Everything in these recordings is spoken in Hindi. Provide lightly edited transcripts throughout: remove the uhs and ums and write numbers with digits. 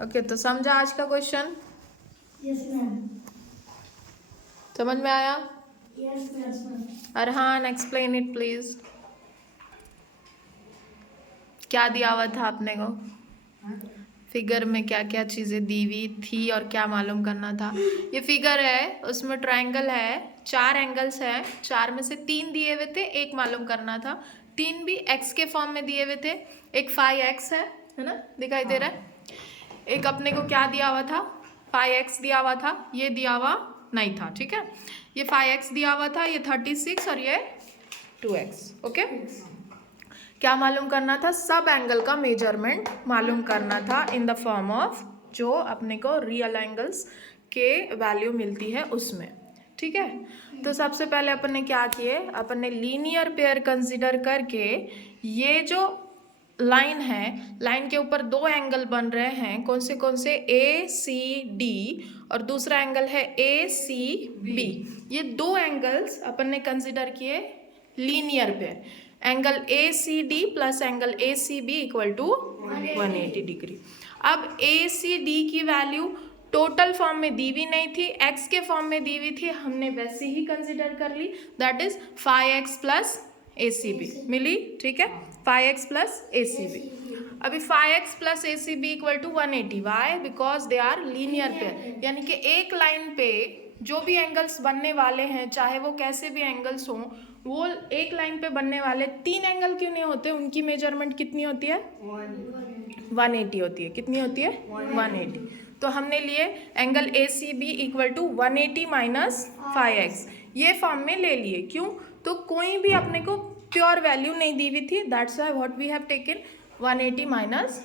ओके, तो समझा आज का क्वेश्चन? Yes ma'am. समझ में आया? Yes ma'am. Arhan, explain it please. क्या दिया हुआ था आपने को? फिगर में क्या क्या चीजें दी हुई थी और क्या मालूम करना था? ये फिगर है, उसमें ट्रायंगल है, 4 एंगल्स हैं, 4 में से 3 दिए हुए थे, एक मालूम करना था। 3 भी x के फॉर्म में दिए हुए थे। एक 5x है ना, दिखाई दे रहा है? एक अपने को क्या दिया हुआ था? 5x दिया हुआ था, ये दिया हुआ नहीं था, ठीक है। ये 5x दिया हुआ था, ये 36 और ये 2x। ओके, क्या मालूम करना था? सब एंगल का मेजरमेंट मालूम करना था इन द फॉर्म ऑफ जो अपने को रियल एंगल्स के वैल्यू मिलती है उसमें, ठीक है। तो सबसे पहले अपन ने क्या किए, अपन ने लीनियर पेयर कंसिडर करके ये जो लाइन है, लाइन के ऊपर 2 एंगल बन रहे हैं, कौन से ए सी डी और दूसरा एंगल है ए सी बी। ये 2 एंगल्स अपन ने कंसिडर किए linear pair. Angle A C D plus angle A C B equal to 180 degree. अब ए सी डी की वैल्यू टोटल फॉर्म में दी हुई नहीं थी, एक्स के फॉर्म में दी हुई थी, हमने वैसे ही कंसिडर कर ली, that is 5x plus A C B मिली, ठीक है। 5x plus A C B. अभी 5x plus A C B equal to 180। Why? Because they are linear pair, यानी कि एक लाइन पे जो भी एंगल्स बनने वाले हैं, चाहे वो कैसे भी एंगल्स हों, वो एक लाइन पे बनने वाले 3 एंगल क्यों नहीं होते, उनकी मेजरमेंट कितनी होती है? 180 होती है। कितनी होती है? 180। तो हमने लिए angle A C B equal to 180 minus 5x, ये फॉर्म में ले लिए। क्यों? तो कोई भी अपने को प्योर वैल्यू नहीं दी हुई थी, that's why what we have taken 180 minus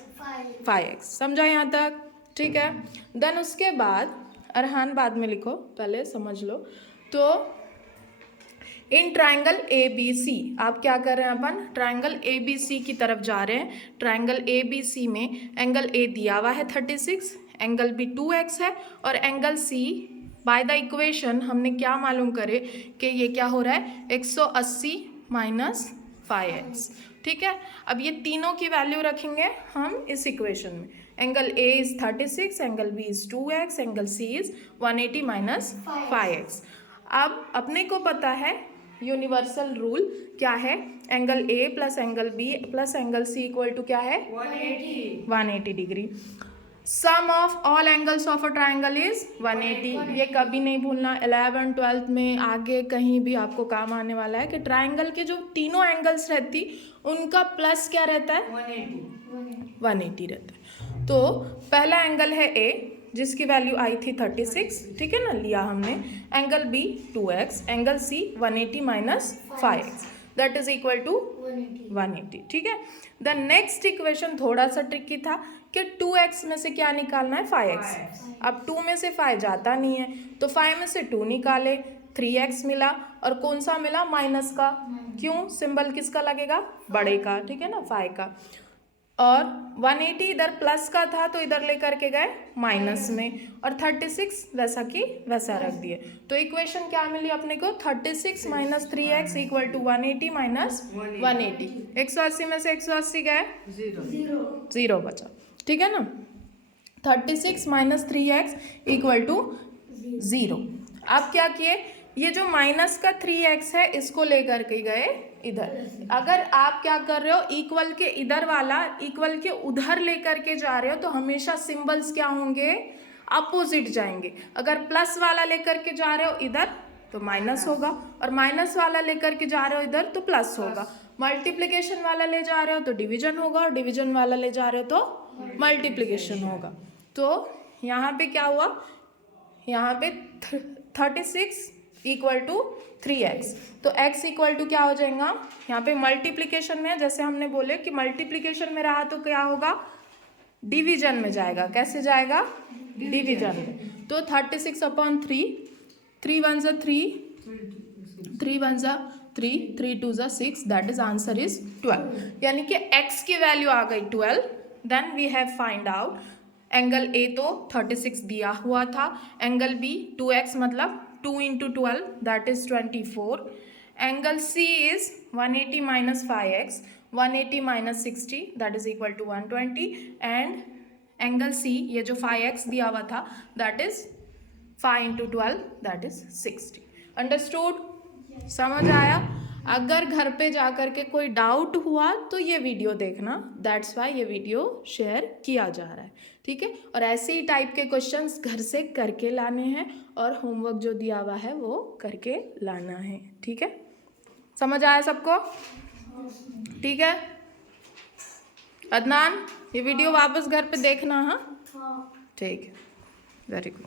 5x। समझा यहाँ तक? ठीक है। देन उसके बाद अरहान बाद में लिखो, पहले समझ लो। तो in triangle A B C, आप क्या कर रहे हैं? अपन ट्राइंगल ए बी सी की तरफ जा रहे हैं। ट्राइंगल ए बी सी में एंगल ए दिया हुआ है 36, एंगल बी 2x है, और angle C by the equation हमने क्या मालूम करे कि ये क्या हो रहा है? 180 माइनस 5x, ठीक है। अब ये तीनों की वैल्यू रखेंगे हम इस इक्वेशन में। Angle A is 36, angle B is 2x, angle C is 180 minus 5x। अब अपने को पता है यूनिवर्सल रूल क्या है, angle A plus angle B plus angle C equal to क्या है? 180 degree. Sum of all angles of a triangle is 180। ये कभी नहीं भूलना, 11th 12th में आगे कहीं भी आपको काम आने वाला है कि ट्राइंगल के जो तीनों एंगल्स रहती उनका प्लस क्या रहता है? 180 रहता है। तो पहला एंगल है ए जिसकी वैल्यू आई थी 36, ठीक है ना, लिया हमने। Angle B 2x, angle C 180 minus 5x, that is equal to 180, ठीक है। द नेक्स्ट इक्वेशन थोड़ा सा ट्रिकी था कि 2x में से क्या निकालना है? 5x। अब 2 में से 5 जाता नहीं है, तो 5 में से 2 निकाले, 3x मिला, और कौन सा मिला? माइनस का। क्यों? सिंबल किसका लगेगा? बड़े का, ठीक है ना, 5 का। और 180 इधर प्लस का था तो इधर लेकर के गए माइनस में, और 36 वैसा की वैसा रख दिए। तो इक्वेशन क्या मिली अपने को? 36 minus 3x equal to 180 minus 180। 180 में से 180 गए, 0 बचा, ठीक है ना। 36 माइनस 3x इक्वल टू 0। अब क्या किए? ये जो माइनस का 3x है इसको लेकर के गए इधर। अगर आप क्या कर रहे हो, इक्वल के इधर वाला इक्वल के उधर लेकर के जा रहे हो तो हमेशा सिंबल्स क्या होंगे? अपोजिट जाएंगे। अगर प्लस वाला लेकर के जा रहे हो इधर तो माइनस होगा, और माइनस वाला लेकर के जा रहे हो इधर तो प्लस होगा। मल्टीप्लिकेशन वाला ले जा रहे हो तो डिवीजन होगा, और डिवीजन वाला ले जा रहे हो तो मल्टीप्लिकेशन होगा। तो यहाँ पे क्या हुआ? यहाँ पे 36 इक्वल टू 3x, तो x इक्वल टू क्या हो जाएगा? यहाँ पे मल्टीप्लिकेशन में, जैसे हमने बोले कि मल्टीप्लिकेशन में रहा तो क्या होगा? डिवीजन में जाएगा। कैसे जाएगा? डिवीजन में। तो 36 अपॉन 3, 3 1 जा 3, 3 1 जा 3, 3 2 जा 6, दैट इज आंसर इज 12। यानी कि x की वैल्यू आ गई 12। Then we have find out angle A तो 36 दिया हुआ था, एंगल बी 2x मतलब 2 into 12 that is 24, angle C is 180 minus 5x, 180 minus 60 that is equal to 120, and angle C, ये जो 5x दिया हुआ था, that is 5 into 12 that is 60। Understood? समझ आया? अगर घर पे जा कर के कोई डाउट हुआ तो ये वीडियो देखना, दैट्स वाई ये वीडियो शेयर किया जा रहा है, ठीक है। और ऐसे ही टाइप के क्वेश्चंस घर से करके लाने हैं और होमवर्क जो दिया हुआ है वो करके लाना है, ठीक है। समझ आया सबको? ठीक है अदनान, ये वीडियो वापस घर पे देखना। हाँ हाँ। ठीक है, वेरी गुड।